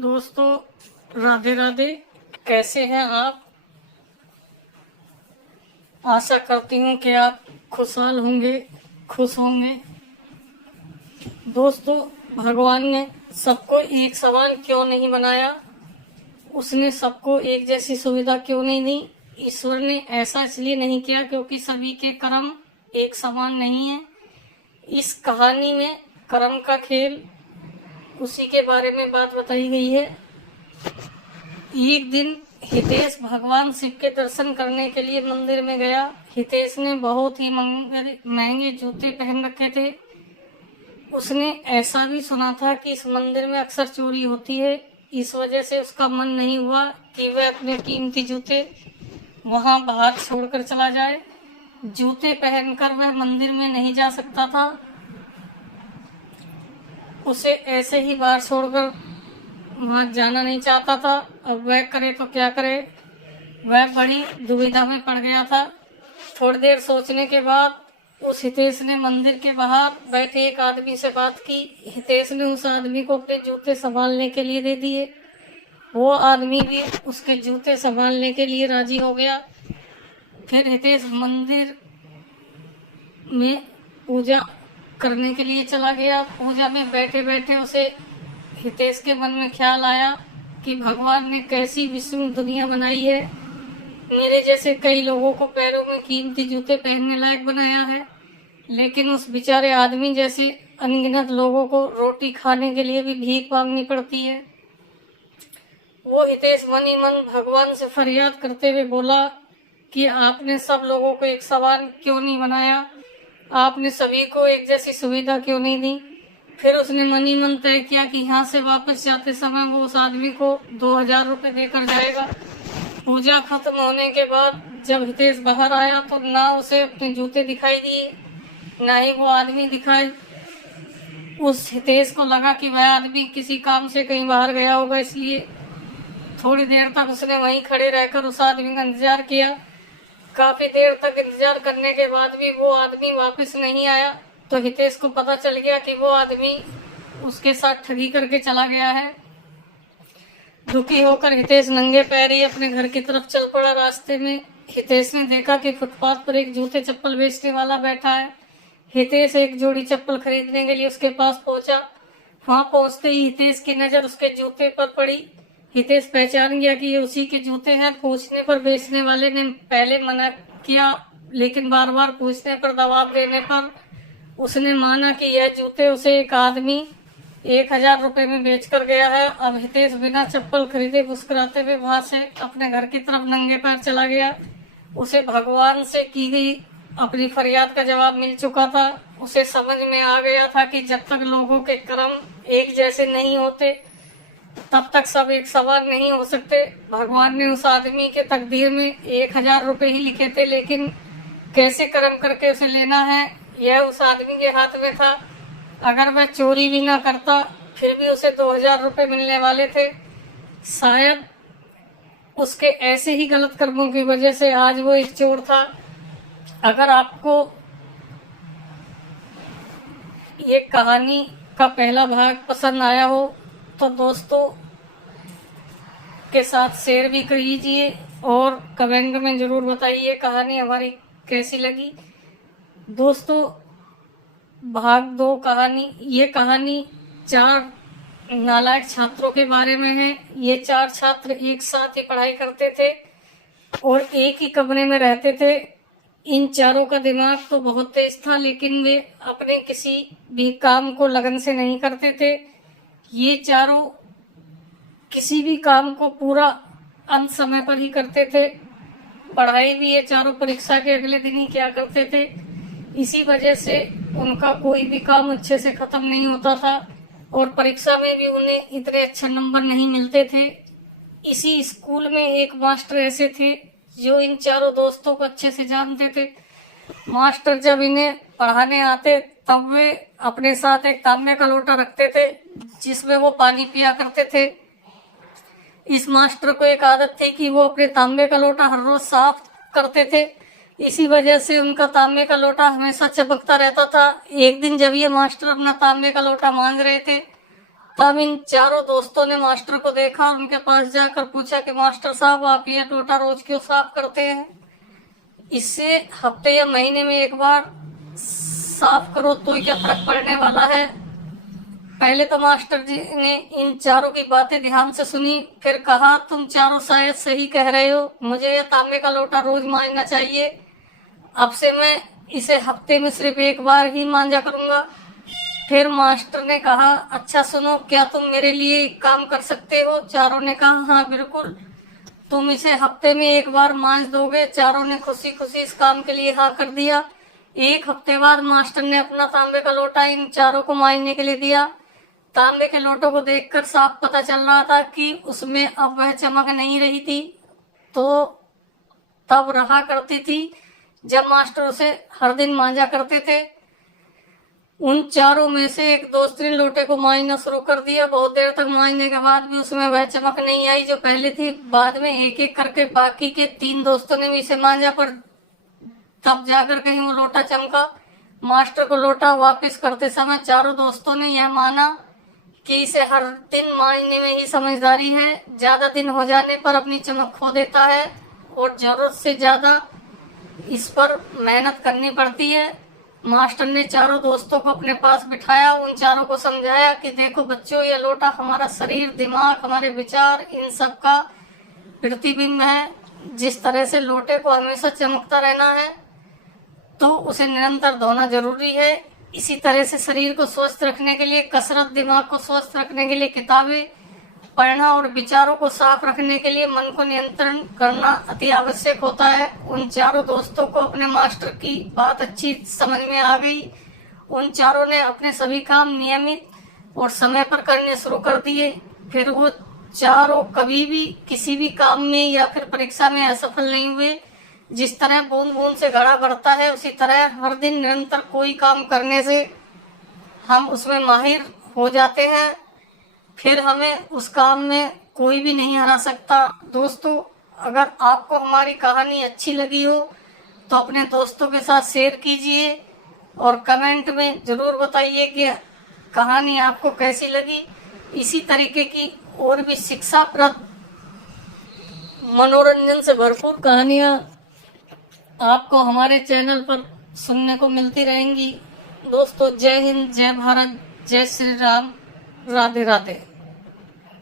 दोस्तों राधे राधे। कैसे हैं आप? आशा करती हूँ कि आप खुशहाल होंगे, खुश होंगे। दोस्तों, भगवान ने सबको एक समान क्यों नहीं बनाया? उसने सबको एक जैसी सुविधा क्यों नहीं दी? ईश्वर ने ऐसा इसलिए नहीं किया क्योंकि सभी के कर्म एक समान नहीं है। इस कहानी में कर्म का खेल, उसी के बारे में बात बताई गई है। एक दिन हितेश भगवान शिव के दर्शन करने के लिए मंदिर में गया। हितेश ने बहुत ही महंगे जूते पहन रखे थे। उसने ऐसा भी सुना था कि इस मंदिर में अक्सर चोरी होती है। इस वजह से उसका मन नहीं हुआ कि वह अपने कीमती जूते वहां बाहर छोड़कर चला जाए। जूते पहनकर वह मंदिर में नहीं जा सकता था। उसे ऐसे ही बाहर छोड़कर वहां जाना नहीं चाहता था। अब वह करे तो क्या करे? वह बड़ी दुविधा में पड़ गया था। थोड़ी देर सोचने के बाद उस हितेश ने मंदिर के बाहर बैठे एक आदमी से बात की। हितेश ने उस आदमी को अपने जूते संभालने के लिए दे दिए। वो आदमी भी उसके जूते संभालने के लिए राजी हो गया। फिर हितेश मंदिर में पूजा करने के लिए चला गया। पूजा में बैठे बैठे उसे हितेश के मन में ख्याल आया कि भगवान ने कैसी विषम दुनिया बनाई है। मेरे जैसे कई लोगों को पैरों में कीमती जूते पहनने लायक बनाया है, लेकिन उस बेचारे आदमी जैसे अनगिनत लोगों को रोटी खाने के लिए भी भीख मांगनी पड़ती है। वो हितेश मन ही मन भगवान से फरियाद करते हुए बोला कि आपने सब लोगों को एक समान क्यों नहीं बनाया? आपने सभी को एक जैसी सुविधा क्यों नहीं दी? फिर उसने मन ही मन तय किया कि यहाँ से वापस जाते समय वो उस आदमी को 2000 रुपये देकर जाएगा। पूजा खत्म होने के बाद जब हितेश बाहर आया तो ना उसे अपने जूते दिखाई दिए, ना ही वो आदमी दिखाई। उस हितेश को लगा कि वह आदमी किसी काम से कहीं बाहर गया होगा, इसलिए थोड़ी देर तक उसने वहीं खड़े रहकर उस आदमी का इंतजार किया। काफी देर तक इंतजार करने के बाद भी वो आदमी वापस नहीं आया तो हितेश को पता चल गया कि वो आदमी उसके साथ ठगी करके चला गया है। दुखी होकर हितेश नंगे पैर ही अपने घर की तरफ चल पड़ा। रास्ते में हितेश ने देखा कि फुटपाथ पर एक जूते चप्पल बेचने वाला बैठा है। हितेश एक जोड़ी चप्पल खरीदने के लिए उसके पास पहुंचा। वहां पहुंचते ही हितेश की नजर उसके जूते पर पड़ी। हितेश पहचान गया कि ये उसी के जूते हैं। पूछने पर बेचने वाले ने पहले मना किया, लेकिन बार बार पूछने पर दबाव देने पर उसने माना कि यह जूते उसे एक आदमी 1000 रुपये में बेच कर गया है। अब हितेश बिना चप्पल खरीदे मुस्कुराते हुए वहां से अपने घर की तरफ नंगे पैर चला गया। उसे भगवान से की गई अपनी फरियाद का जवाब मिल चुका था। उसे समझ में आ गया था कि जब तक लोगों के कर्म एक जैसे नहीं होते तब तक सब एक समान नहीं हो सकते। भगवान ने उस आदमी के तकदीर में 1000 रुपये ही लिखे थे, लेकिन कैसे कर्म करके उसे लेना है यह उस आदमी के हाथ में था। अगर वह चोरी भी ना करता फिर भी उसे 2000 रुपये मिलने वाले थे। शायद उसके ऐसे ही गलत कर्मों की वजह से आज वो एक चोर था। अगर आपको ये कहानी का पहला भाग पसंद आया हो तो दोस्तों के साथ शेयर भी कीजिए और कमेंट में जरूर बताइए कहानी हमारी कैसी लगी। दोस्तों, भाग 2 कहानी, ये कहानी 4 नालायक छात्रों के बारे में है। ये 4 छात्र एक साथ ही पढ़ाई करते थे और एक ही कमरे में रहते थे। इन चारों का दिमाग तो बहुत तेज था, लेकिन वे अपने किसी भी काम को लगन से नहीं करते थे। ये चारों किसी भी काम को पूरा अंत समय पर ही करते थे। पढ़ाई भी ये चारों परीक्षा के अगले दिन ही किया करते थे। इसी वजह से उनका कोई भी काम अच्छे से खत्म नहीं होता था और परीक्षा में भी उन्हें इतने अच्छे नंबर नहीं मिलते थे। इसी स्कूल में एक मास्टर ऐसे थे जो इन चारों दोस्तों को अच्छे से जानते थे। मास्टर जब इन्हें पढ़ाने आते तब वे अपने साथ एक तांबे का लोटा रखते थे जिसमें वो पानी पिया करते थे। इस मास्टर को एक आदत थी कि वो अपने तांबे का लोटा हर रोज साफ करते थे। इसी वजह से उनका तांबे का लोटा हमेशा चमकता रहता था। एक दिन जब ये मास्टर अपना तांबे का लोटा मांज रहे थे तब इन चारों दोस्तों ने मास्टर को देखा और उनके पास जाकर पूछा कि मास्टर साहब, आप ये टोटा रोज क्यों साफ करते हैं? इससे हफ्ते या महीने में एक बार साफ करो तो क्या फर्क पड़ने वाला है? पहले तो मास्टर जी ने इन चारों की बातें ध्यान से सुनी, फिर कहा, तुम चारों शायद सही कह रहे हो, मुझे यह तांबे का लोटा रोज मांजना चाहिए। अब से मैं इसे हफ्ते में सिर्फ एक बार ही मांजा करूंगा। फिर मास्टर ने कहा, अच्छा सुनो, क्या तुम मेरे लिए एक काम कर सकते हो? चारों ने कहा, हाँ बिल्कुल, तुम इसे हफ्ते में एक बार मांज दोगे? चारों ने खुशी खुशी इस काम के लिए हाँ कर दिया। एक हफ्ते बाद मास्टर ने अपना तांबे का लोटा इन चारों को मांजने के लिए दिया। तांबे के लोटों को देखकर साफ पता चल रहा था कि उसमें अब वह चमक नहीं रही थी, तो तब रहा करती थी जब मास्टर उसे हर दिन मांजा करते थे। उन चारों में से एक दोस्त ने लोटे को मांजना शुरू कर दिया। बहुत देर तक मांजने के बाद भी उसमें वह चमक नहीं आई जो पहले थी। बाद में एक एक करके बाकी के 3 दोस्तों ने भी इसे मांजा, पर तब जाकर कहीं वो लोटा चमका। मास्टर को लोटा वापस करते समय चारों दोस्तों ने यह माना कि इसे हर दिन मांजने में ही समझदारी है। ज्यादा दिन हो जाने पर अपनी चमक खो देता है और जरूरत से ज्यादा इस पर मेहनत करनी पड़ती है। मास्टर ने चारों दोस्तों को अपने पास बिठाया, उन चारों को समझाया कि देखो बच्चों, यह लोटा हमारा शरीर, दिमाग, हमारे विचार, इन सब का प्रतिबिंब है। जिस तरह से लोटे को हमेशा चमकता रहना है तो उसे निरंतर धोना जरूरी है। इसी तरह से शरीर को स्वस्थ रखने के लिए कसरत, दिमाग को स्वस्थ रखने के लिए किताबें पढ़ना और विचारों को साफ रखने के लिए मन को नियंत्रण करना अति आवश्यक होता है। उन चारों दोस्तों को अपने मास्टर की बात अच्छी समझ में आ गई। उन चारों ने अपने सभी काम नियमित और समय पर करने शुरू कर दिए। फिर वो चारों कभी भी किसी भी काम में या फिर परीक्षा में असफल नहीं हुए। जिस तरह बूंद बूंद से घड़ा भरता है, उसी तरह हर दिन निरंतर कोई काम करने से हम उसमें माहिर हो जाते हैं। फिर हमें उस काम में कोई भी नहीं हरा सकता। दोस्तों, अगर आपको हमारी कहानी अच्छी लगी हो तो अपने दोस्तों के साथ शेयर कीजिए और कमेंट में ज़रूर बताइए कि कहानी आपको कैसी लगी। इसी तरीके की और भी शिक्षाप्रद, मनोरंजन से भरपूर कहानियाँ आपको हमारे चैनल पर सुनने को मिलती रहेंगी। दोस्तों, जय हिंद, जय भारत, जय श्री राम, राधे राधे।